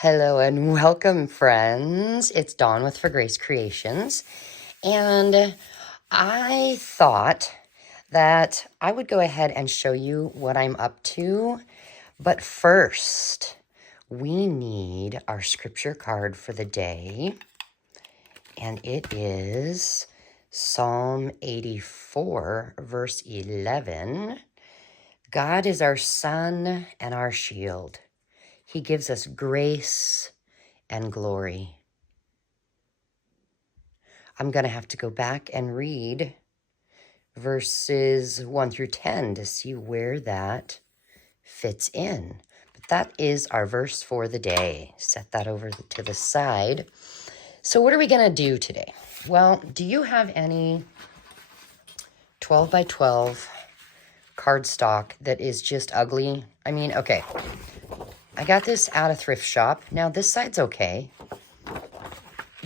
Hello and welcome, friends. It's Dawn with For Grace Creations. And I thought that I would go ahead and show you what I'm up to. But first, we need our scripture card for the day. And it is Psalm 84, verse 11. God is our sun and our shield. He gives us grace and glory. I'm going to have to go back and read verses 1 through 10 to see where that fits in. But that is our verse for the day. Set that over to the side. So what are we going to do today? Well, do you have any 12 by 12 cardstock that is just ugly? I mean, okay. I got this at a thrift shop. Now, this side's okay,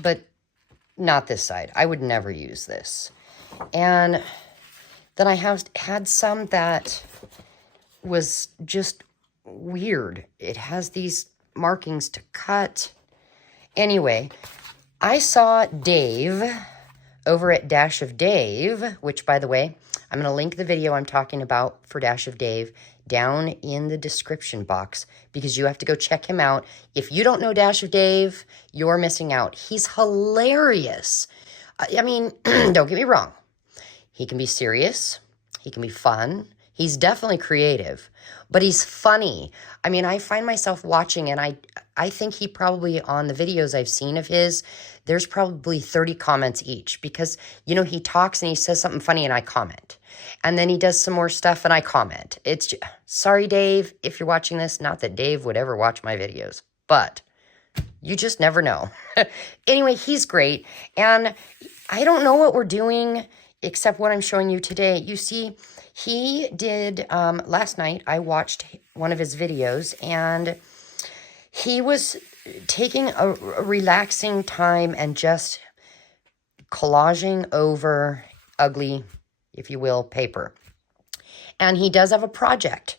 but not this side. I would never use this. And then I have had some that was just weird. It has these markings to cut. Anyway, I saw Dave over at Dash of Dave, which, by the way, I'm going to link the video I'm talking about for Dash of Dave down in the description box because you have to go check him out. If you don't know Dash of Dave, you're missing out. He's hilarious. I mean, don't get me wrong. He can be serious. He can be fun. He's definitely creative, but he's funny. I mean, I find myself watching and I think he probably, on the videos I've seen of his, there's probably 30 comments each because, you know, he talks and he says something funny and I comment. And then he does some more stuff and I comment. It's just, sorry, Dave, if you're watching this. Not that Dave would ever watch my videos, but you just never know. Anyway, he's great. And I don't know what we're doing except what I'm showing you today. You see, he did, last night, I watched one of his videos and he was taking a relaxing time and just collaging over ugly, if you will, paper. And he does have a project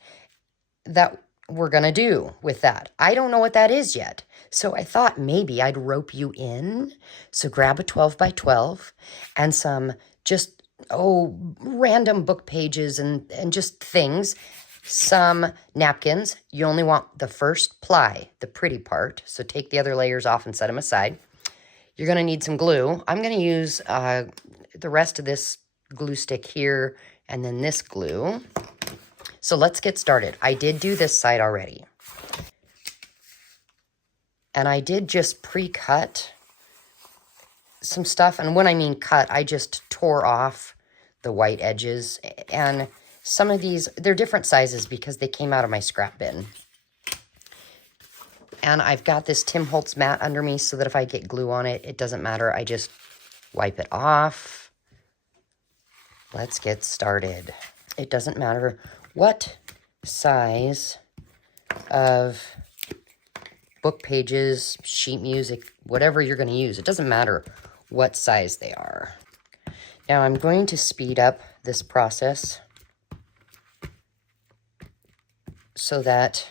that we're going to do with that. I don't know what that is yet. So I thought maybe I'd rope you in. So grab a 12 by 12 and some just, random book pages and just things. Some napkins. You only want the first ply, the pretty part. So take the other layers off and set them aside. You're going to need some glue. I'm going to use the rest of this glue stick here and then this glue. So let's get started. I did do this side already. And I did just pre-cut some stuff. And when I mean cut, I just tore off the white edges. And some of these, they're different sizes because they came out of my scrap bin. And I've got this Tim Holtz mat under me so that if I get glue on it, it doesn't matter. I just wipe it off. Let's get started. It doesn't matter what size of book pages, sheet music, whatever you're going to use. It doesn't matter what size they are. Now I'm going to speed up this process so that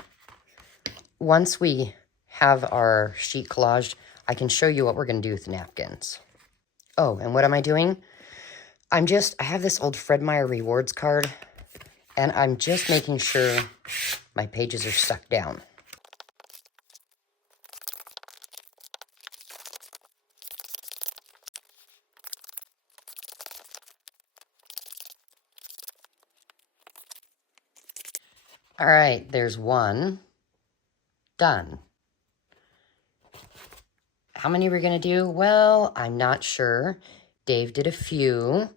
once we have our sheet collaged, I can show you what we're going to do with the napkins. Oh, and what am I doing? I have this old Fred Meyer Rewards card, and I'm just making sure my pages are stuck down. All right, there's one. Done. How many we're going to do? Well, I'm not sure. Dave did a few,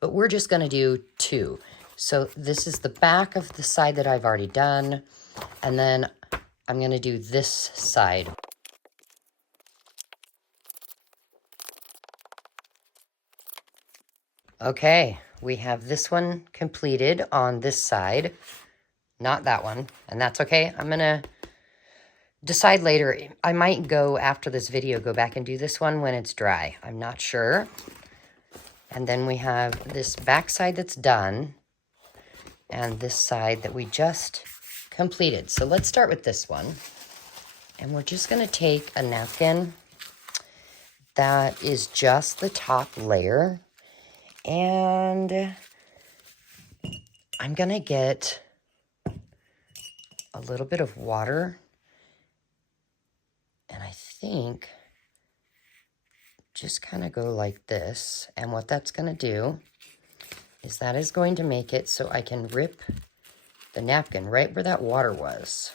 but we're just going to do 2. So this is the back of the side that I've already done, and then I'm going to do this side. Okay, we have this one completed on this side, not that one, and that's okay. I'm going to decide later. I might go after this video, go back and do this one when it's dry. I'm not sure. And then we have this back side that's done and this side that we just completed. So let's start with this one. And we're just going to take a napkin that is just the top layer. And I'm going to get a little bit of water. And I think just kind of go like this. And what that's going to do is that is going to make it so I can rip the napkin right where that water was.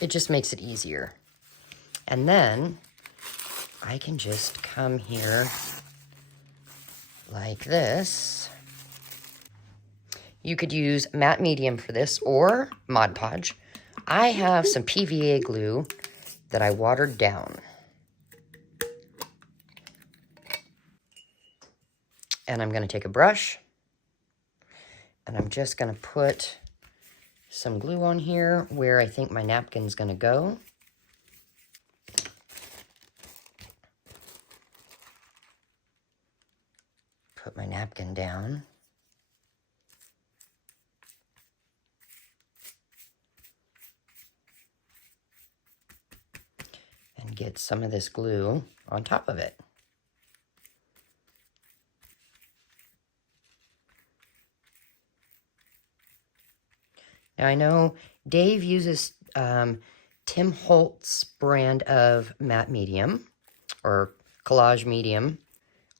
It just makes it easier. And then I can just come here like this. You could use matte medium for this or Mod Podge. I have some PVA glue that I watered down. And I'm going to take a brush and I'm just going to put some glue on here where I think my napkin's going to go. Put my napkin down. And get some of this glue on top of it. Now I know Dave uses Tim Holtz brand of matte medium or Collage medium,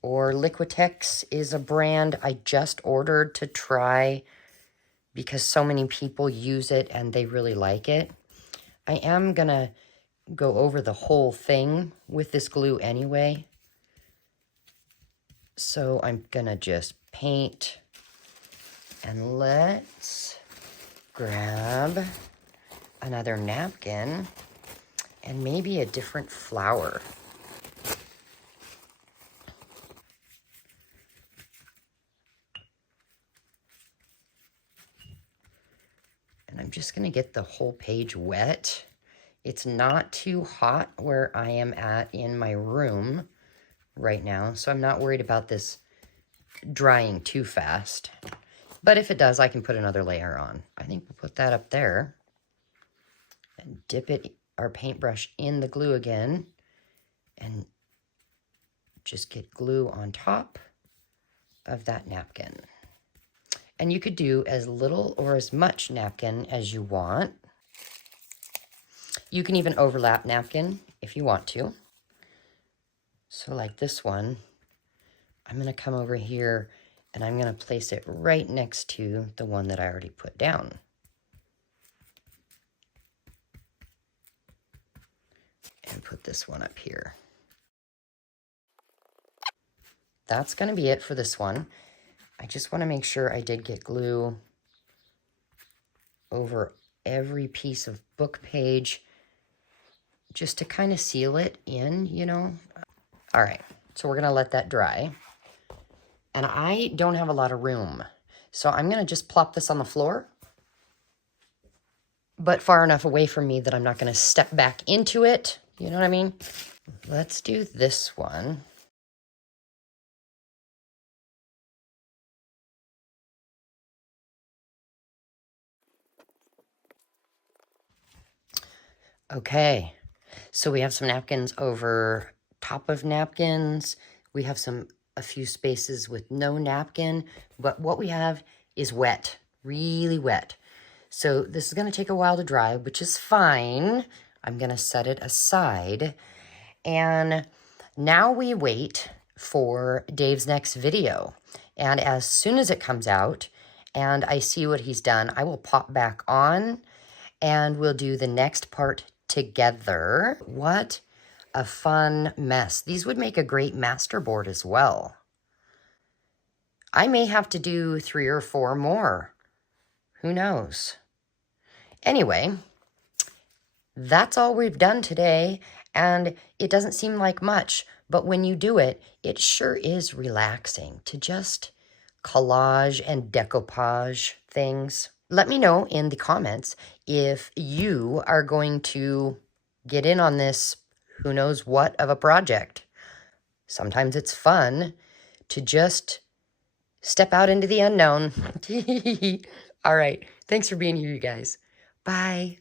or Liquitex is a brand I just ordered to try because so many people use it and they really like it. I am gonna go over the whole thing with this glue anyway. So I'm gonna just paint, and let's grab another napkin and maybe a different flower. And I'm just gonna get the whole page wet. It's not too hot where I am at in my room right now, so I'm not worried about this drying too fast. But if it does, I can put another layer on. I think we'll put that up there and dip it, our paintbrush, in the glue again and just get glue on top of that napkin. And you could do as little or as much napkin as you want. You can even overlap napkin if you want to. So like this one, I'm going to come over here and I'm going to place it right next to the one that I already put down. And put this one up here. That's going to be it for this one. I just want to make sure I did get glue over every piece of book page just to kind of seal it in, you know. All right, so we're going to let that dry. And I don't have a lot of room, so I'm going to just plop this on the floor, but far enough away from me that I'm not going to step back into it. You know what I mean? Let's do this one. Okay, so we have some napkins over top of napkins. We have a few spaces with no napkin, but what we have is wet, really wet. So this is going to take a while to dry, which is fine. I'm going to set it aside. And now we wait for Dave's next video. And as soon as it comes out and I see what he's done, I will pop back on and we'll do the next part together. What a fun mess. These would make a great masterboard as well. I may have to do 3 or 4 more. Who knows? Anyway, that's all we've done today, and it doesn't seem like much, but when you do it, it sure is relaxing to just collage and decoupage things. Let me know in the comments if you are going to get in on this who knows what of a project. Sometimes it's fun to just step out into the unknown. All right. Thanks for being here, you guys. Bye.